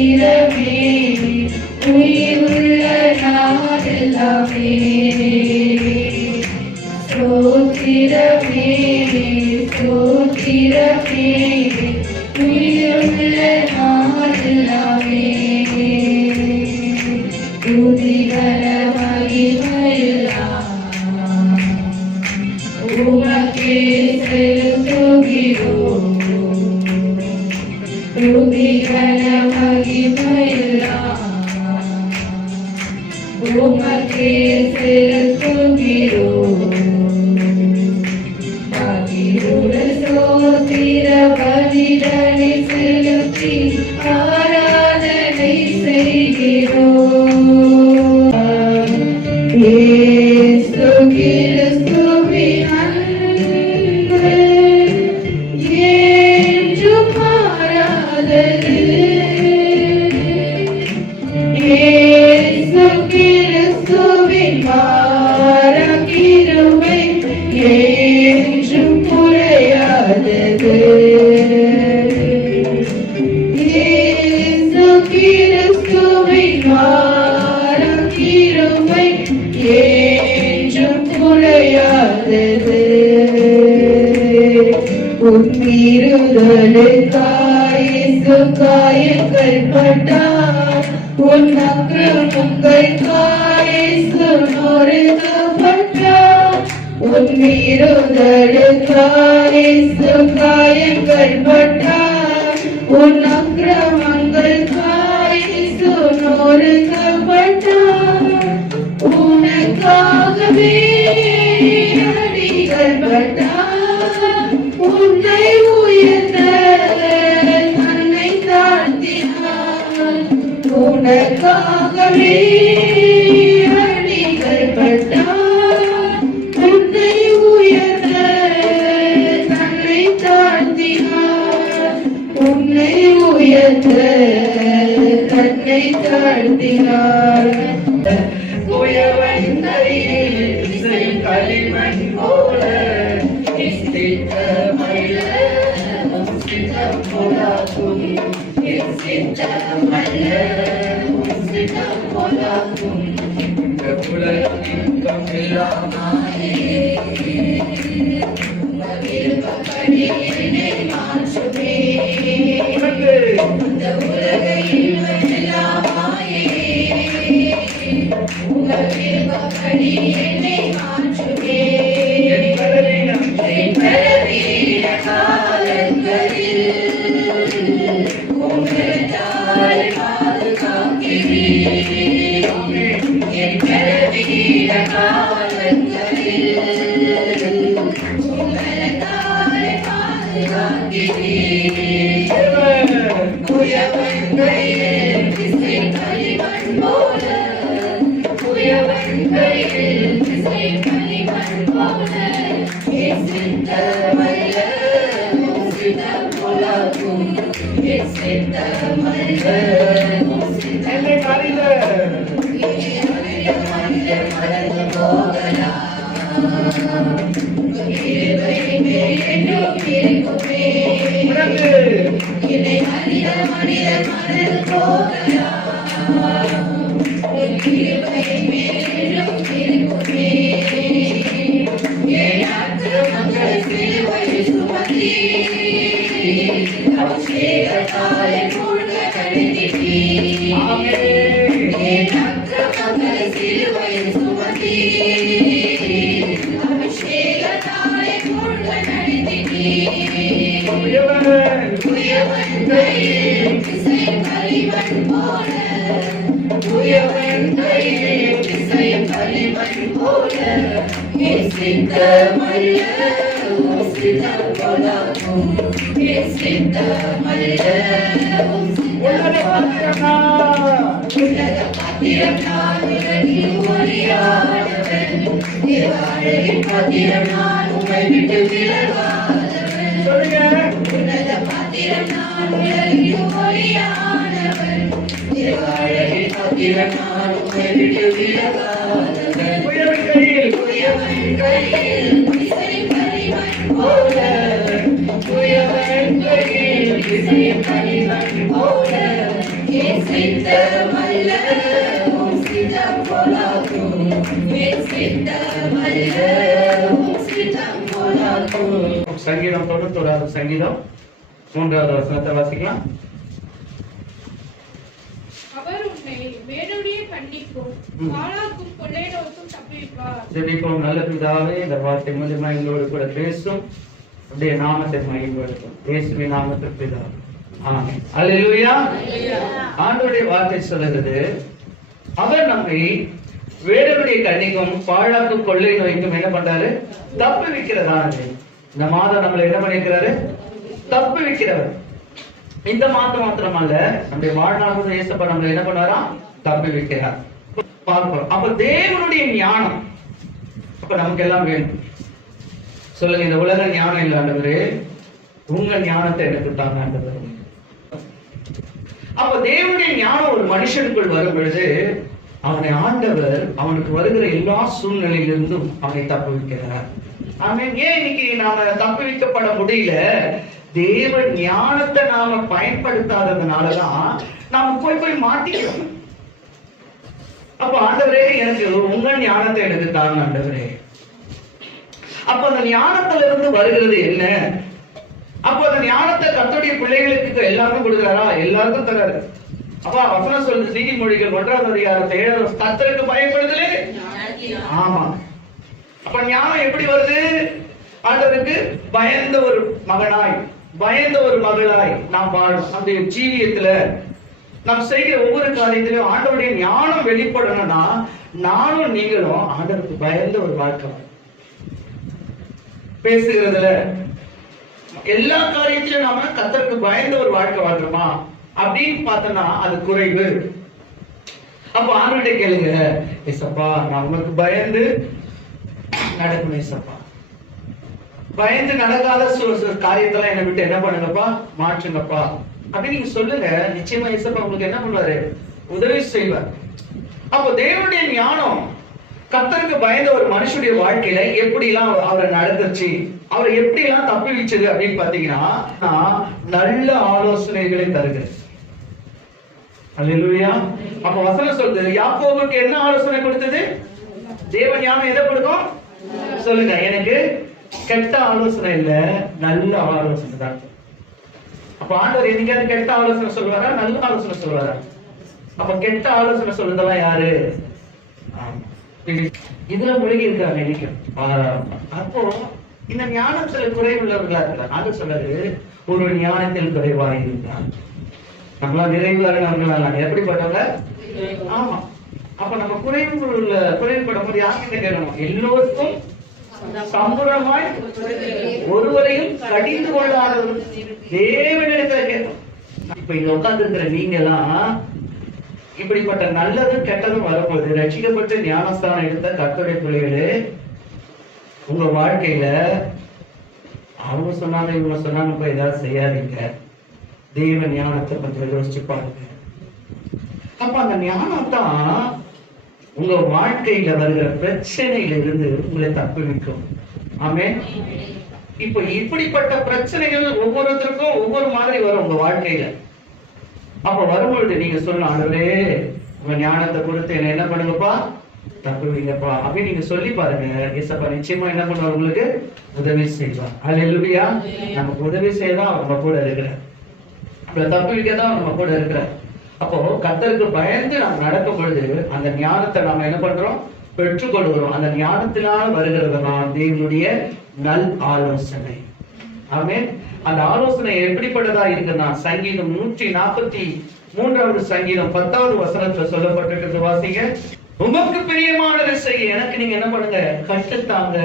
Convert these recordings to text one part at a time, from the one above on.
ஸ்தோத்திரமே உயிருள்ள நாளெல்லாமே ஸ்தோத்திரமே ஸ்தோத்திரமே உயிருள்ள நாளெல்லாமே துதிகர மகிமையெல்லாம் உமக்கே செலுத்துகிறோம் துதிகர மகிமையெல்லாம் உமக்கே செலுத்துகிறோம் பகிருடன் ஸ்தோத்திர பலிதனை செலுத்தி ஆராதனை செய்கிறோம் இயேசு கிறிஸ்துவின் அன்பு என்றும் மாறாதது இயேசு கிறிஸ்துவின் மாறாத கிருபை என்றும் குறையாதது இயேசு கிறிஸ்துவின் மாறாத கிருபை என்றும் குறையாதது உன்மீறுதலுக்காய் இயேசு காயங்கள் பட்டார் உன் அக்கிரமங்களுக்காய் இயேசு நொறுக்கப்பட்டார் உன்மீறுதலுக்காய் இயேசு காயங்கள் பட்டார் உன் அக்கிரமங்களுக்காய் இயேசு நொறுக்கப்பட்டார் உனக்காகவே அடிகள் பட்டார் உன்னை உயர்த்த தன்னை தாழ்த்தினார் உனக்காகவே அடிகள் பட்டார் உன்னை உயர்த்த தன்னை தாழ்த்தினார் உன்னை உயர்த்த தன்னை தாழ்த்தினார் உயர்வன் கையில் களிமண் போல சித்தமல்ல சித்தம் போலாகும் சித்தமல்ல சித்தம் போலாகும் உலகின் கமிழாமாயே விருப்பப்படி என்னை மாற்றுமே இந்த உலகையில் எல்லாமாயே உங்கள் விருப்பப்படி என்னை மாற்றுமே என் பலவீன காலங்களில் உங்களால் பாதுகாக்கிறேன் என் பலவீன காலங்களில் உங்களால் பாதுகாக்கிறேன் குயவன் கையில் திசை களிமண் போல குயவன் கையில் திசை களிமண் போல சித்தமல்ல சித்தம் போலாகும் சித்தமல்ல என்னை மறந்து போகலாம் என்னை மனித மனிதன் மறந்து போகலாம் கிருபை மேலும் இருக்குமே என் அக்கிரமங்கள் சிலுவையில் சுமத்தி அபிஷேகத்தாலே மூழ்க கழித்தீர் என் அக்கிரமங்கள் சிலுவையில் சுமத்தி அபிஷேகத்தாலே மூழ்க நடித்தீர் குயவன் கையில் திசை களிமண் போல குயவன் கையில் திசை களிமண் போல சித்தமல்ல சித்தம் போலாகும் சித்தமல்ல உன்னத பாத்திரம் நான் உலகில் ஒளியானவன் தேவாலயின் பாத்திரம் நான் உம்மை விட்டு விலகாதவன் உன்னத பாத்திரம் நான் உலகில் ஒளியானவன் தேவாலயின் பாத்திரம் நான் உம்மை விட்டு விலகாதவன் குயவன் கையில் திசை களிமண் போல குயவன் கையில் திசை களிமண் போல சங்கீதம் 91 சங்கீதம் 3வது வசனத்தை வாசிக்கலாம். அவர் உன்னை வேணுடைய கண்ணிக்கும் பாழாக்கும் கொள்ளை நோய்க்கும் தப்புவிப்பார். ஜெபிப்போம். நல்ல பிதாவே, இந்த வார்த்தை மூலமா எங்களோடு கூட பேசும், உடைய நாமத்தை மகிமைப்படுத்தும். இயேசுவின் நாமத்தில் பிதாவே, ஆமென். அல்லேலூயா. ஆண்டவருடைய வார்த்தை சொல்லுகிறது, அவர் நம்மை வேடனுடைய கண்ணிக்கும் பாழாக்கும் கொள்ளை நோய்க்கும் என்ன பண்றாரு? தப்பு வைக்கிறதானது. இந்த மாதம் நம்மளை என்ன பண்ணிருக்கிறாரு? தப்பு வைக்கிறவர். இந்த மாதம் மாத்திரமல்ல, நம்முடைய வாழ்நாள் இயேசப்பா நம்மளை என்ன பண்ணாரா? தப்பு வைக்கிறார். பார்க்கிறோம். அப்ப தேவனுடைய ஞானம் அப்ப நமக்கு எல்லாம் வேணும். சொல்லுங்க, இந்த உலக ஞானம் இல்லை ஆண்டவரே, உங்க ஞானத்தை எனக்கு தாங்க ஆண்டவரே. அப்ப தேவனுடைய ஞானம் ஒரு மனுஷனுக்குள் வரும் பொழுது அவனை ஆண்டவர் அவனுக்கு வருகிற எல்லா சூழ்நிலையிலிருந்தும் அவனை தப்பு வைக்கிறார். ஆமென். ஏன் இன்னைக்கு நாம தப்பு வைக்கப்பட முடியல? தேவ ஞானத்தை நாம பயன்படுத்தாததுனாலதான் நாம போய் மாட்டிக்கிறோம். அப்ப ஆண்டவரே, எனக்கு உங்க ஞானத்தை எனக்கு தாங்க ஆண்டவரே. அப்ப அந்த ஞானத்துல இருந்து வருகிறது என்ன? அப்ப அந்த ஞானத்தை கர்த்தருடைய பிள்ளைகளுக்கு எல்லாருக்கும் கொடுக்கிறாரா? எல்லாருக்கும் தராரு. அப்ப வசனம் சொல்லுது, நீதிமொழிகள் 1வது அதிகாரம் 7வது, கர்த்தருக்கு பயப்படுதலே. ஆமா. அப்ப ஞானம் எப்படி வருது? ஆண்டவருக்கு பயந்த ஒரு மகனாய், பயந்த ஒரு மகளாய் நாம் வாழும். அந்த ஜீவியத்துல நாம் செய்கிற ஒவ்வொரு காரியத்திலும் ஆண்டவருடைய ஞானம் வெளிப்படணும்னா நானும் நீங்களும் ஆண்டவருக்கு பயந்த ஒரு வாழ்க்கை, பேசுகிறதுல எல்லா காரியத்திலும் நாம கர்த்தருக்கு பயந்த ஒரு வாழ்க்கை வாழ்றோமா அப்படின்னு பார்த்தோம்னா அது குறைவு. அப்ப ஆண்டவர்கிட்ட கேளுங்க, ஏசப்பா நான் உனக்கு பயந்து நடக்கணும் ஏசப்பா. பயந்து நடக்காத காரியத்தெல்லாம் என்னை விட்டு என்ன பண்ணுங்கப்பா, மாற்றுங்கப்பா அப்படின்னு நீங்க சொல்லுங்க. நிச்சயமா ஏசப்பா உங்களுக்கு என்ன பண்ணுவாரு? உதவி செய்வார். அப்போ தேவனுடைய ஞானம் கர்த்தருக்கு பயந்த ஒரு மனுஷனுடைய வாழ்க்கையில எப்படி எல்லாம் அவரை நடந்துச்சு, அவரை எப்படி எல்லாம் தப்பி வச்சது அப்படின்னு பாத்தீங்கன்னா நல்ல ஆலோசனைகளை தருகிறது. அல்லேலூயா. அப்ப வசனம் சொல்லுது, யாக்கோபுக்கு என்ன ஆலோசனை கொடுத்தது? தேவ ஞானம் எதை கொடுக்கும்? சொல்லுங்க. எனக்கு கெட்ட ஆலோசனை இல்ல, நல்ல ஆலோசனை தான். அப்ப ஆண்டவர் என்னைக்காவது கெட்ட ஆலோசனை சொல்லுவாரா? நல்ல ஆலோசனை சொல்லுவாரா? அப்ப கெட்ட ஆலோசனை சொல்றதெல்லாம் யாரு? இதுல முழுகி இருக்காங்க நினைக்கும். அப்போ இந்த ஞானத்துல குறைவுள்ளவர்களா இருக்கலாம். அது சொல்றது, ஒரு ஞானத்தில் குறைவாக இருந்தார். நம்மளாம் நிறைவுள்ளவர்களா எப்படிப்பட்டவங்க? ஆமா. அப்ப நம்ம குறைவுபடும் போது யார்கிட்ட கேட்கணும்? எல்லோருக்கும் சம்பூர்ணமாய் ஒருவரையும் கடிந்து கொள்ளாத தேவனிடத்துல கேட்கணும். இப்ப இங்க உட்கார்ந்து இருக்கிற நீங்க எல்லாம் இப்படிப்பட்ட நல்லதும் கெட்டதும் வரும்போது ரட்சிக்கப்பட்டு ஞானஸ்தானம் எடுத்த கர்த்தருடைய பிள்ளைகளே, உங்க வாழ்க்கையில அவங்க சொன்னாங்க இவங்க சொன்னாங்க போய் ஏதாவது செய்யாதீங்க. தெய்வ ஞானத்தை கொஞ்சம் யோசிச்சு பாருங்க. அப்ப அந்த ஞானம் தான் உங்க வாழ்க்கையில வருகிற பிரச்சனையில இருந்து உங்களை தப்புவிக்கும். ஆமென். இப்ப இப்படிப்பட்ட பிரச்சனைகள் ஒவ்வொருத்தருக்கும் ஒவ்வொரு மாதிரி வரும் உங்க வாழ்க்கையில. அப்ப வரும்பொழுது நீங்க சொல்லலாம், ஆண்டவரே உங்க ஞானத்தை கொடுத்து என்ன பண்ணுங்கப்பா, தப்புவீங்கப்பா அப்படின்னு நீங்க சொல்லி பாருங்க. ஏசப்பா நிச்சயமா என்ன பண்ணுவார்? உங்களுக்கு உதவி செய்வார். அல்லேலூயா. நமக்கு உதவி செய்யதான் நம்ம கூட இருக்கிறார், தப்புவிக்கதான் நம்ம கூட இருக்கிறார். அப்போ கர்த்தருக்கு பயந்து நாம் நடக்கும் பொழுது அந்த ஞானத்தை நாம என்ன பண்றோம்? பெற்றுக்கொள்கிறோம். அந்த ஞானத்தினால் வருகிறதுதான் தேவனுடைய நல் ஆலோசனை. ஆமென். அந்த ஆலோசனை எப்படிப்பட்டதா இருக்குன்னா, சங்கீதம் 143வது சங்கீதம் 10வது வசனத்துல சொல்லப்பட்டிருக்கிறது. வாசிங்க. உமக்கு பிரியமானதை செய்ய எனக்கு நீங்க என்ன பண்ணுங்க? கற்றுத்தாங்க.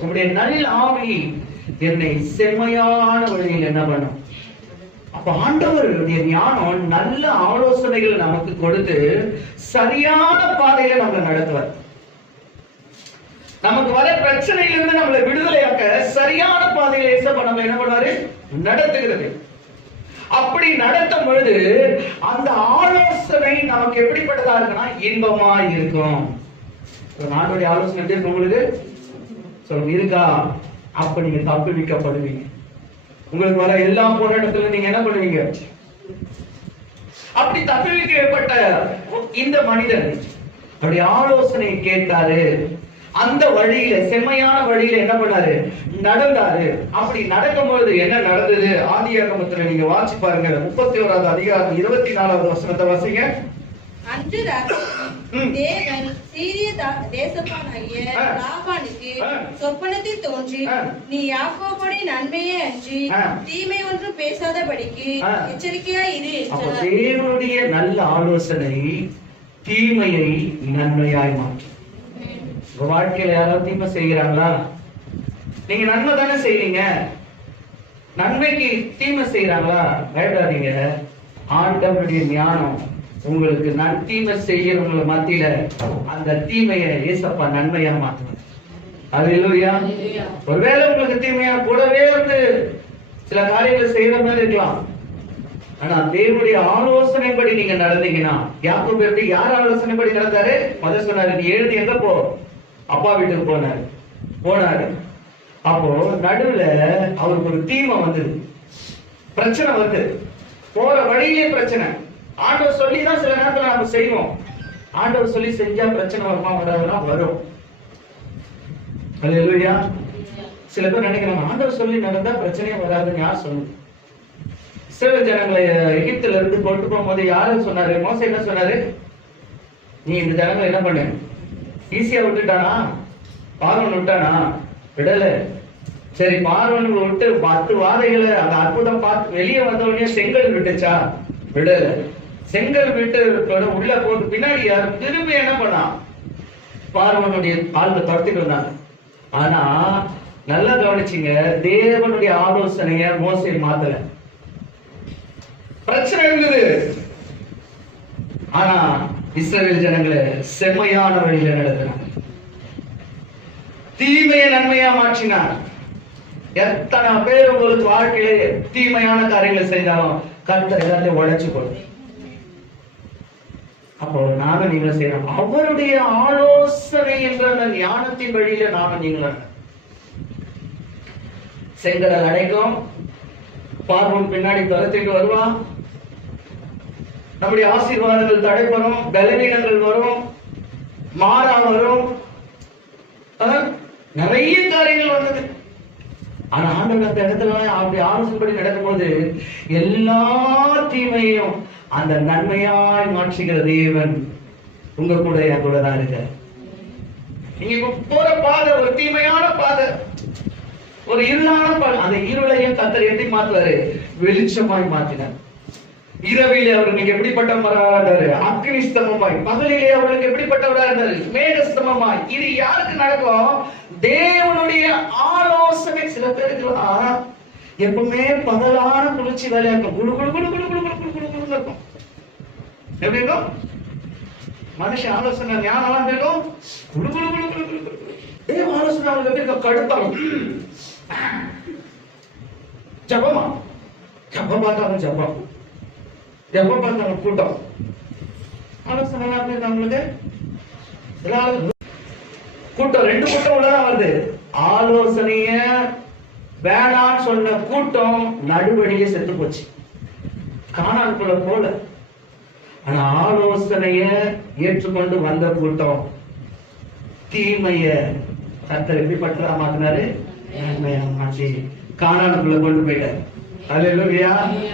உங்களுடைய நல் ஆவி என்னை செம்மையான வழியில் என்ன பண்ணும்? அப்ப ஆண்டவருடைய ஞானம் நல்ல ஆலோசனைகள் நமக்கு கொடுத்து சரியான பாதையில நம்மளை நடத்துவார். நமக்கு வர பிரச்சனையிலிருந்து நம்மளை விடுதலையாக்க சரியான பாதையில ஏசப்பா நம்ம என்ன பண்ணாரு? நடத்துகிறது. அப்படி நடத்தும் பொழுது அந்த ஆலோசனை நமக்கு எப்படிப்பட்டதா இருக்குன்னா இன்பமா இருக்கும். நானுடைய ஆலோசனை எப்படி இருக்கு உங்களுக்கு? சொல்லுங்க, இருக்கா? அப்ப நீங்க தப்புவிக்கப்படுவீங்க. உங்களுக்கு வர எல்லா போராட்டத்திலும் நீங்க என்ன பண்ணுவீங்க? அப்படி தப்புவிக்கப்பட்ட இந்த மனிதன் அவருடைய ஆலோசனை கேட்டாரு. அந்த வழியில, செம்மையான வழியில என்ன பண்ணாரு? நடந்தாரு. அப்படி நடக்கும்பொழுது என்ன நடந்தது? ஆதியாகமத்துல நீங்க வாசி பாருங்க, 31வது அதிகாரம் 24வது வசனத்தை வாசிங்க. அன்று தேவன் சீரிய தேசப்பானாகிய லாபானுக்கு சொப்பனத்தில் தோன்றி, நீ யாக்கோபுடைய நன்மையே அன்றி தீமை ஒன்றும் பேசாதபடிக்கு எச்சரிக்கையாய் இரு என்றார். தேவனுடைய நல்ல ஆலோசனை தீமையை நன்மையாய் மாற்றும். வாழ்க்கையில யாராவது தீமை செய்கிறாங்களா? நீங்க நன்மை தானே செய்வீங்க. நன்மைக்கு தீமை செய்யறாங்களா? பயப்படாதீங்க. ஆண்டவருடைய ஞானம் உங்களுக்கு தீமை செய்யறவங்க மத்தியில அந்த தீமையை ஏசப்பா நன்மையா மாற்றுவார். அல்லேலூயா. ஒருவேளை உங்களுக்கு தீமையா கூடவே வந்து சில காரியங்களை செய்யற மாதிரி இருக்கலாம். ஆனா தேவனுடைய ஆலோசனைப்படி நீங்க நடந்தீங்கன்னா, யாக்கோபு எப்படி யார் ஆலோசனைப்படி நடந்தாரு? மதர் சொன்னாரு, நீ எழுதி எங்க போ? அப்பா வீட்டுக்கு போனாரு. அப்போ நடுவுல அவருக்கு ஒரு தீமை வந்தது, பிரச்சனை வருது. போற வழியிலே பிரச்சனை. ஆண்டவர் சொல்லிதான் சில நேரத்துல நம்ம செய்வோம். ஆண்டவர் சொல்லி செஞ்சா பிரச்சனை வருமா? வரும். அல்லேலூயா. சில பேர் நினைக்கிறாங்க, ஆண்டவர் சொல்லி நடந்தா பிரச்சனையே வராதுன்னு யார் சொல்லுது? இஸ்ரவேல் ஜனங்களை எகிப்துல இருந்து கொண்டு போகும்போது யாரும் சொன்னாரு? மோசே என்ன சொன்னாரு? நீ இந்த ஜனங்களை என்ன பண்ணு? ஈஸியா விட்டுட்டானா? பார்வன் விட்டானா? விடல. சரி, பார்வன் விட்டு 10 வாதைகளை அந்த அற்புதம் பார்த்து வெளியே வந்த உடனே செங்கல் விட்டுச்சா? விடல. செங்கல் விட்டு உள்ள போட்டு பின்னாடி திரும்பி என்ன பண்ணா? பார்வனுடைய ஆளுங்க துரத்திட்டு வந்தாங்க. ஆனா நல்லா கவனிச்சிங்க, தேவனுடைய ஆலோசனைய மோசே மாத்தல. பிரச்சனை இருந்தது. ஆனா இஸ்ரவேல் ஜனங்களை செம்மையான வழியில நடத்தினார். தீமையை நன்மையா மாற்றினார். எத்தனை பேர் உங்களுக்கு வாழ்க்கையிலே தீமையான காரியங்களை செய்தாலும் கர்த்தர் எல்லாத்தையும் உடைச்சு கொடு. அப்போ நானும் நீங்களும் செய்யறோம். அவருடைய ஆலோசனை என்ற அந்த ஞானத்தின் வழியில நானும் நீங்களும். செங்கடல் அடைக்கும், பார்வன் பின்னாடி துரத்திட்டு வருவான். நம்முடைய ஆசீர்வாதங்கள் தடைபடும், பலவீனங்கள் வரும், மாறா வரும், நிறைய காரியங்கள் வந்தது. ஆனா ஆண்டவர் அந்த இடத்துல அப்படி ஆலோசனைப்படி நடக்கும்போது எல்லா தீமையும் அந்த நன்மையாய் மாற்றுகிற தேவன் உங்க கூட என் கூட தான் இருக்க. நீங்க போற பாதை ஒரு தீமையான பாதை, ஒரு இருளான பாதை. அந்த இருளையும் கர்த்தர் எப்படி மாத்துவாரு? வெளிச்சமாய் மாற்றினார். இரவிலே அவர்களுக்கு எப்படிப்பட்டவரா இருந்தாரு? அக்னி ஸ்தம்பமாய். பகலிலே அவர்களுக்கு எப்படிப்பட்டவரா இருந்தாரு? மேகஸ்தம்பமாய். இது யாருக்கு நடக்கும்? தேவனுடைய ஆலோசனை. சில பேருக்கு எப்பவுமே பகலான குளிர்ச்சி வேலையா இருக்கும். குடு குடு குடு குடு குடு குடு குடு குடு இருக்கும். எப்படி இருக்கும்? மனுஷன் ஆலோசனை ஞானம் இருக்கும். குடு குடு குடு குடு குடு. தேவ ஆலோசனை அவங்களுக்கு எப்படி இருக்கும்? கடுப்பாகும். ஜபமா ஜபம் பார்த்தாலும் ஜபம், எப்ப பார்த்தாலும் கூட்டம். ஆலோசனை அவங்களுக்கு கூட்டம் 2 கூட்டம் உள்ளதான் வருது. ஆலோசனைய வேணான்னு சொன்ன கூட்டம் நடுவழியே செத்து போச்சு, காணான்குள்ள போல. ஆனா ஆலோசனைய ஏற்றுக்கொண்டு வந்த கூட்டம் தீமைய கர்த்தர் எப்படிப்பட்டதா மாத்தினாரு? நன்மையா மாற்றி காணான்குள்ள கொண்டு போயிட்டார். அல்லேலூயா.